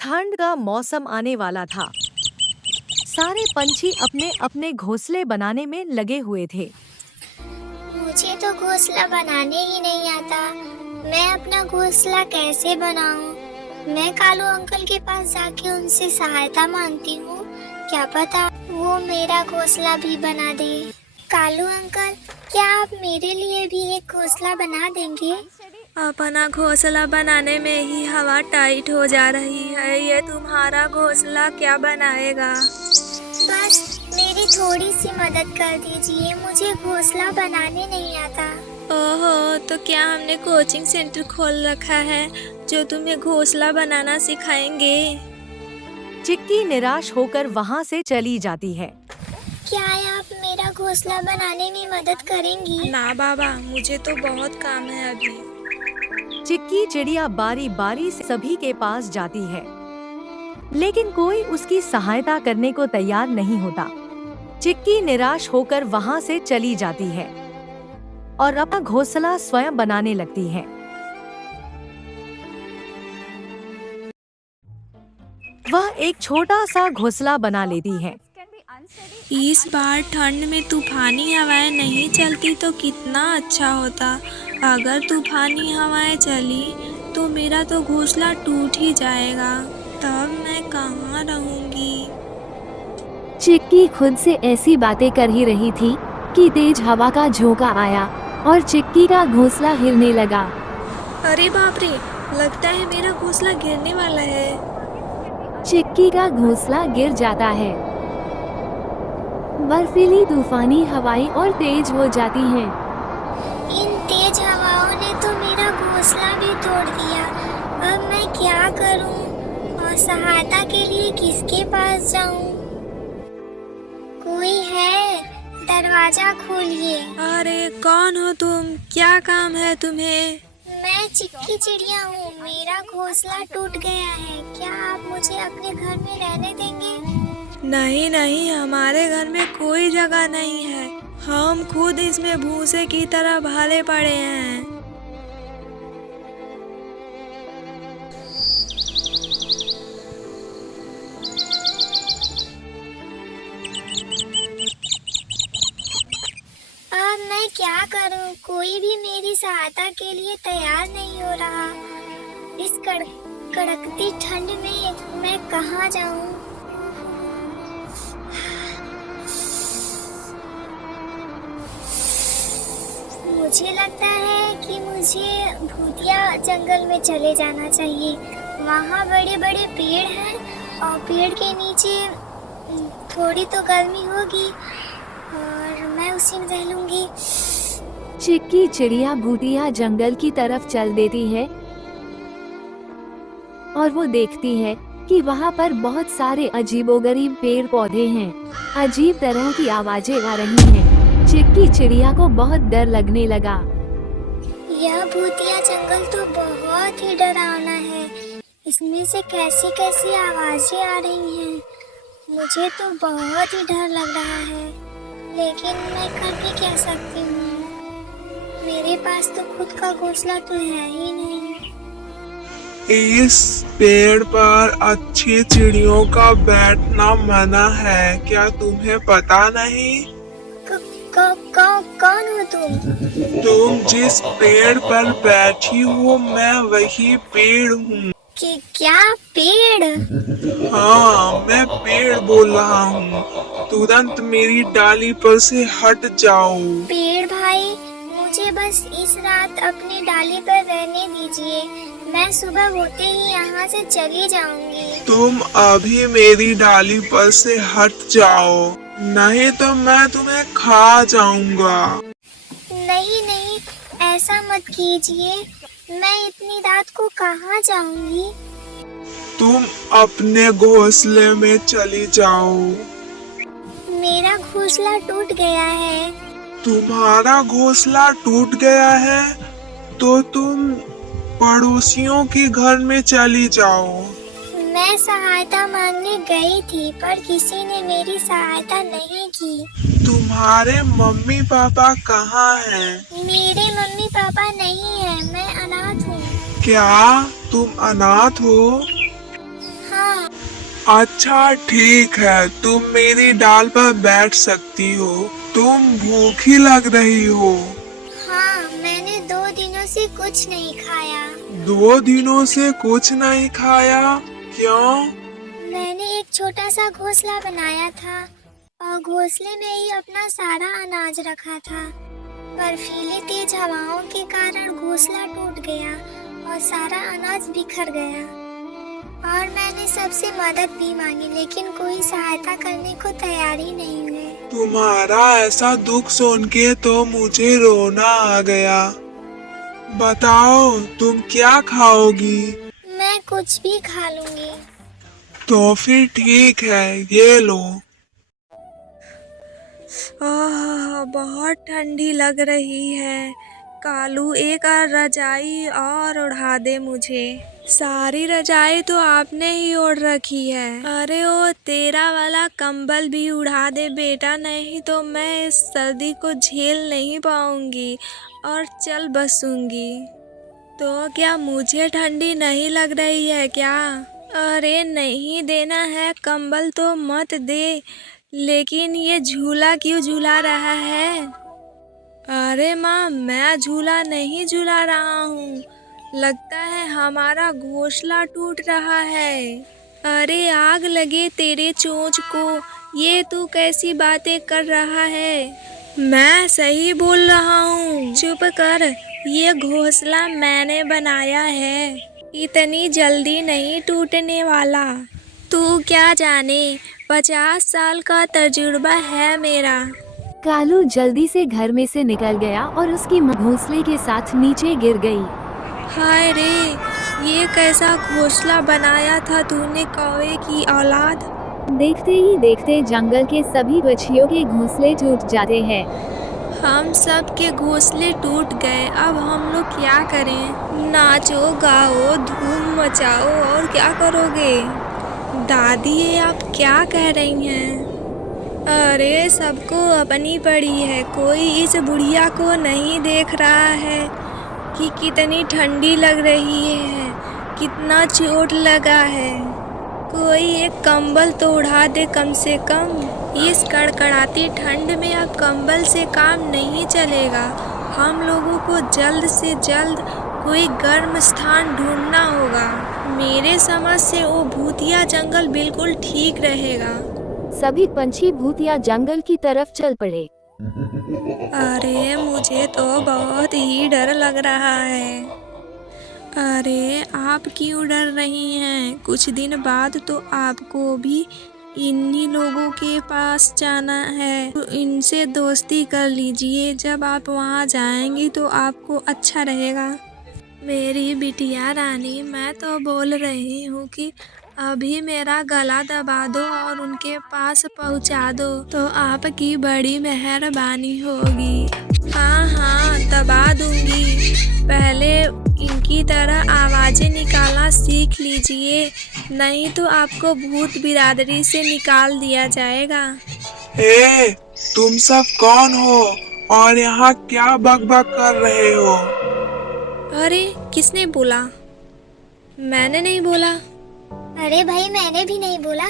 ठंड का मौसम आने वाला था। सारे पंछी अपने अपने घोंसले बनाने में लगे हुए थे। मुझे तो घोंसला बनाने ही नहीं आता। मैं अपना घोंसला कैसे बनाऊं? मैं कालू अंकल के पास जाके उनसे सहायता मांगती हूँ। क्या पता वो मेरा घोंसला भी बना दे। कालू अंकल, क्या आप मेरे लिए भी एक घोंसला बना देंगे? अपना घोंसला बनाने में ही हवा टाइट हो जा रही है। ये तुम्हारा घोंसला क्या बनाएगा? बस मेरी थोड़ी सी मदद कर दीजिए, मुझे घोंसला बनाने नहीं आता। ओहो, तो क्या हमने कोचिंग सेंटर खोल रखा है जो तुम्हें घोंसला बनाना सिखाएंगे? चिक्की निराश होकर वहाँ से चली जाती है। क्या आप मेरा घोंसला बनाने में मदद करेंगी? ना बाबा, मुझे तो बहुत काम है अभी। चिक्की चिड़िया बारी बारी से सभी के पास जाती है, लेकिन कोई उसकी सहायता करने को तैयार नहीं होता। चिक्की निराश होकर वहाँ से चली जाती है और अपना घोंसला स्वयं बनाने लगती है। वह एक छोटा सा घोंसला बना लेती है। इस बार ठंड में तूफानी हवाएं नहीं चलती तो कितना अच्छा होता। अगर तूफानी हवाएं चली तो मेरा तो घोंसला टूट ही जाएगा। तब मैं कहाँ रहूंगी? चिक्की खुद से ऐसी बातें कर ही रही थी कि तेज हवा का झोंका आया और चिक्की का घोंसला हिलने लगा। अरे बाप रे, लगता है मेरा घोंसला गिरने वाला है। चिक्की का घोंसला गिर जाता है। बर्फीली तूफानी हवाएं और तेज हो जाती हैं। इन तेज हवाओं ने तो मेरा घोंसला भी तोड़ दिया। अब मैं क्या करूं? और सहायता के लिए किसके पास जाऊं? कोई है? दरवाजा खोलिए। अरे कौन हो तुम? क्या काम है तुम्हें? मैं चिक्की चिड़िया हूँ। मेरा घोंसला टूट गया है। क्या आप मुझे अपने घर में रहने देंगे? नहीं नहीं, हमारे घर में कोई जगह नहीं है। हम खुद इसमें भूसे की तरह भाले पड़े हैं। अब मैं क्या करूं? कोई भी मेरी सहायता के लिए तैयार नहीं हो रहा। इस कड़कती ठंड में मैं कहाँ जाऊं? मुझे लगता है कि मुझे भूतिया जंगल में चले जाना चाहिए। वहाँ बड़े बड़े पेड़ हैं और पेड़ के नीचे थोड़ी तो गर्मी होगी और मैं उसी में रह लूंगी। चिक्की चिड़िया भूतिया जंगल की तरफ चल देती है और वो देखती है कि वहाँ पर बहुत सारे अजीबोगरीब पेड़ पौधे हैं। अजीब तरह की आवाजें आ रही हैं। चिक्की चिड़िया को बहुत डर लगने लगा। यह भूतिया जंगल तो बहुत ही डरावना है। इसमें से कैसी कैसी आवाजें आ रही हैं। मुझे तो बहुत ही डर लग रहा है, लेकिन मैं कर भी क्या सकती हूँ? मेरे पास तो खुद का घोंसला तो है ही नहीं। इस पेड़ पर अच्छी चिड़ियों का बैठना मना है, क्या तुम्हें पता नहीं? कौन हो तुम? तुम जिस पेड़ पर बैठी हो मैं वही पेड़ हूँ। क्या पेड़? हाँ, मैं पेड़ बोल रहा हूँ। तुरंत मेरी डाली पर से हट जाओ। पेड़ भाई, मुझे बस इस रात अपनी डाली पर रहने दीजिए। मैं सुबह होते ही यहाँ से चली जाऊंगी। तुम अभी मेरी डाली पर से हट जाओ, नहीं तो मैं तुम्हें खा जाऊंगा। नहीं नहीं, ऐसा मत कीजिए। मैं इतनी रात को कहाँ जाऊंगी? तुम अपने घोंसले में चली जाओ। मेरा घोंसला टूट गया है। तुम्हारा घोंसला टूट गया है तो तुम पड़ोसियों के घर में चली जाओ। मैं सहायता मांगने गई थी पर किसी ने मेरी सहायता नहीं की। तुम्हारे मम्मी पापा कहाँ हैं? मेरे मम्मी पापा नहीं हैं। मैं अनाथ हूँ। क्या तुम अनाथ हो? अच्छा ठीक है, तुम मेरी डाल पर बैठ सकती हो। तुम भूखी लग रही हो। हाँ, मैंने 2 दिनों से कुछ नहीं खाया। 2 दिनों से कुछ नहीं खाया? क्यों? मैंने एक छोटा सा घोंसला बनाया था और घोंसले में ही अपना सारा अनाज रखा था। बर्फीली तेज हवाओं के कारण घोंसला टूट गया और सारा अनाज बिखर गया। और मैंने सबसे मदद भी मांगी, लेकिन कोई सहायता करने को तैयार ही नहीं हुए। तुम्हारा ऐसा दुख सुन के तो मुझे रोना आ गया। बताओ तुम क्या खाओगी? मैं कुछ भी खा लूंगी। तो फिर ठीक है, ये लो। बहुत ठंडी लग रही है। कालू एक रजाई और ओढ़ा दे मुझे। सारी रजाई तो आपने ही ओढ़ रखी है। अरे ओ तेरा वाला कंबल भी उड़ा दे बेटा, नहीं तो मैं इस सर्दी को झेल नहीं पाऊंगी और चल बसूंगी। तो क्या मुझे ठंडी नहीं लग रही है क्या? अरे नहीं देना है कंबल तो मत दे, लेकिन ये झूला क्यों झूला रहा है? अरे माँ, मैं झूला नहीं झूला रहा हूँ, लगता है हमारा घोंसला टूट रहा है। अरे आग लगे तेरे चोंच को, ये तू कैसी बातें कर रहा है? मैं सही बोल रहा हूँ। चुप कर, ये घोंसला मैंने बनाया है, इतनी जल्दी नहीं टूटने वाला। तू क्या जाने, 50 साल का तजुर्बा है मेरा। कालू जल्दी से घर में से निकल गया और उसकी माँ घोंसले के साथ नीचे गिर गई। हाय रे, ये कैसा घोंसला बनाया था तूने कौवे की औलाद। देखते ही देखते जंगल के सभी पक्षियों के घोंसले टूट जाते हैं। हम सब के घोंसले टूट गए, अब हम लोग क्या करें? नाचो गाओ धूम मचाओ, और क्या करोगे? दादी ये आप क्या कह रही हैं? अरे सबको अपनी पड़ी है, कोई इस बुढ़िया को नहीं देख रहा है कि कितनी ठंडी लग रही है, कितना चोट लगा है। कोई एक कंबल तो उड़ा दे कम से कम। इस कड़कड़ाती ठंड में अब कंबल से काम नहीं चलेगा। हम लोगों को जल्द से जल्द कोई गर्म स्थान ढूंढना होगा। मेरे समझ से वो भूतिया जंगल बिल्कुल ठीक रहेगा। सभी पंछी भूतिया जंगल की तरफ चल पड़े। अरे मुझे तो बहुत ही डर लग रहा है। अरे आप क्यों डर रही हैं? कुछ दिन बाद तो आपको भी इन्हीं लोगों के पास जाना है, तो इनसे दोस्ती कर लीजिए। जब आप वहाँ जाएंगी तो आपको अच्छा रहेगा। मेरी बिटिया रानी, मैं तो बोल रही हूँ कि अभी मेरा गला दबा दो और उनके पास पहुँचा दो, तो आपकी बड़ी मेहरबानी होगी। हाँ हाँ, दबा दूंगी। पहले इनकी तरह आवाज़ें निकालना सीख लीजिए, नहीं तो आपको भूत बिरादरी से निकाल दिया जाएगा। ए, तुम सब कौन हो और यहाँ क्या बकबक कर रहे हो? अरे किसने बोला? मैंने नहीं बोला। अरे भाई, मैंने भी नहीं बोला।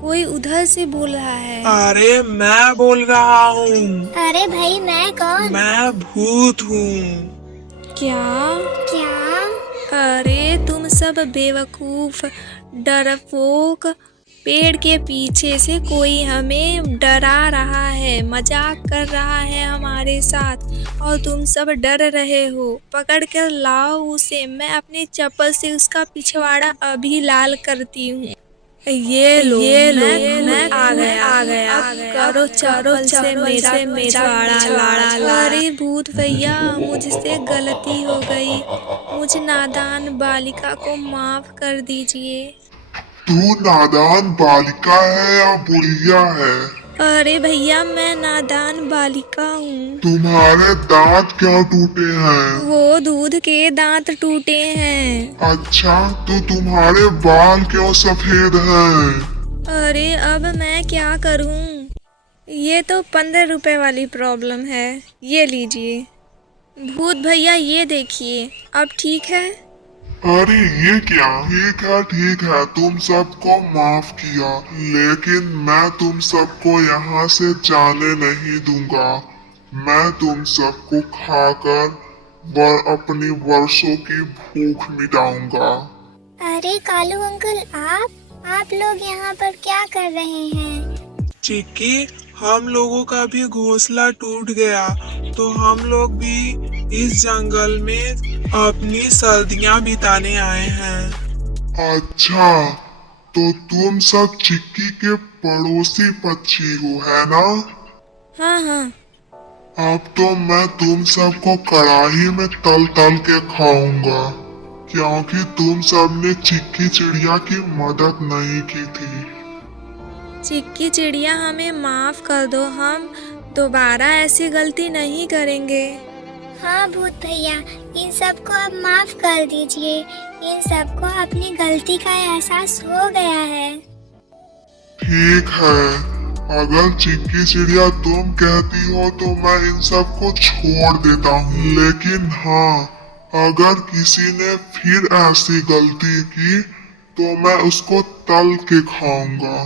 कोई उधर से बोल रहा है। अरे मैं बोल रहा हूँ। अरे भाई, मैं कौन? मैं भूत हूँ। क्या? अरे तुम सब बेवकूफ डरपोक, पेड़ के पीछे से कोई हमें डरा रहा है, मजाक कर रहा है हमारे साथ, और तुम सब डर रहे हो। पकड़ कर लाओ उसे, मैं अपनी चप्पल से उसका पिछवाड़ा अभी लाल करती हूँ। ये लो, मैं आ गया। अब करो चप्पल से मेरा पिछवाड़ा। अरे भूत भैया, मुझसे गलती हो गई, मुझ नादान बालिका को माफ कर दीजिए। तू नादान बालिका है या बुढ़िया है? अरे भैया, मैं नादान बालिका हूँ। तुम्हारे दांत क्यों टूटे हैं? वो दूध के दांत टूटे हैं। अच्छा, तो तुम्हारे बाल क्यों सफेद हैं? अरे अब मैं क्या करूँ? ये तो 15 रुपए वाली प्रॉब्लम है, ये लीजिए। भूत भैया ये देखिए, अब ठीक है? अरे ये क्या? ठीक है तुम सबको माफ किया, लेकिन मैं तुम सबको यहाँ से जाने नहीं दूंगा। मैं तुम सबको खाकर अपनी वर्षों की भूख मिटाऊंगा। अरे कालू अंकल, आप लोग यहाँ पर क्या कर रहे हैं? चिक्की, हम लोगों का भी घोंसला टूट गया, तो हम लोग भी इस जंगल में अपनी सर्दियाँ बिताने आए हैं। अच्छा, तो तुम सब चिक्की के पड़ोसी पक्षी हो, है ना? हाँ हाँ। अब तो मैं तुम सबको कढ़ाई में तल तल के खाऊंगा, क्योंकि तुम सबने चिक्की चिड़िया की मदद नहीं की थी। चिक्की चिड़िया, हमें माफ कर दो, हम दोबारा ऐसी गलती नहीं करेंगे। हाँ भूत भैया, इन सबको अब माफ कर दीजिए। इन सबको अपनी गलती का एहसास हो गया है। ठीक है, अगर चिक्की चिड़िया तुम कहती हो तो मैं इन सबको छोड़ देता हूँ, लेकिन हाँ, अगर किसी ने फिर ऐसी गलती की तो मैं उसको तल के खाऊंगा।